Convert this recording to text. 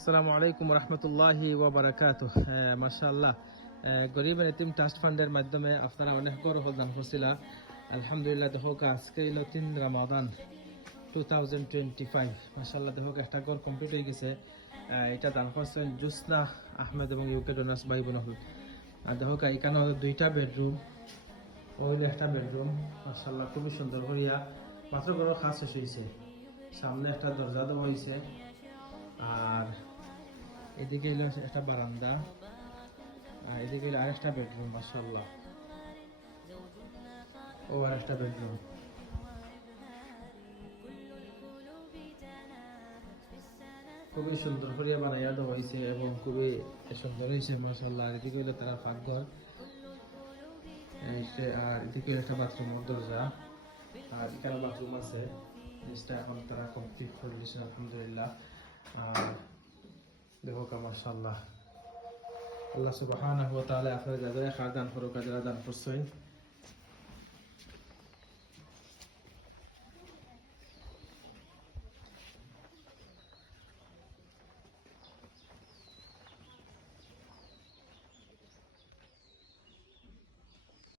আসসালামু আলাইকুম রহমতুল্লাহি ওয়া বারাকাতুহ। মাশাআল্লাহ, গরিব এতিম ট্রাস্ট ফান্ডের মাধ্যমে আপনারা অনেক বড় দান করছিলা। আলহামদুলিল্লাহ, দেখো আজকে হলো 3 রমাদান 2025। মাশাআল্লাহ, দেখো একটা ঘর কমপ্লিট হয়ে গেছে। এটা দান করছেন জুসনা আহমেদ এবং ইউকে ডোনাস ভাই বোন হল। আর দেখো এখানে দুইটা বেডরুম, ওইলে একটা বেডরুম। মাশাআল্লাহ, খুবই সুন্দর করিয়া মাত্র ঘরের খাস শেষ হয়েছে। সামনে একটা দরজা দেওয়া হয়েছে, আর এদিকে হলো একটা বারান্দা, আর এদিকে হলো আরেকটা বেডরুম। মাশাআল্লাহ, ও আরেকটা বেডরুম। খুবই সুন্দর করিয়া বানাইয়া দেওয়া হয়েছে এবং খুবই সুন্দর হয়েছে। মাশাআল্লাহ, আর এদিকে হলো তারা পাকঘর, আর এদিকে হলো একটা বাথরুমের দরজা, আর এখানে বাথরুম আছে। জিনিসটা এখন তারা কমপ্লিট করে দিয়েছে আলহামদুলিল্লাহ। আর দেখো মাশাআল্লাহ, আল্লাহ সুবহানাহু ওয়া তাআলা আপনাদের যাদের খার দান করুক, যারা দান করছেন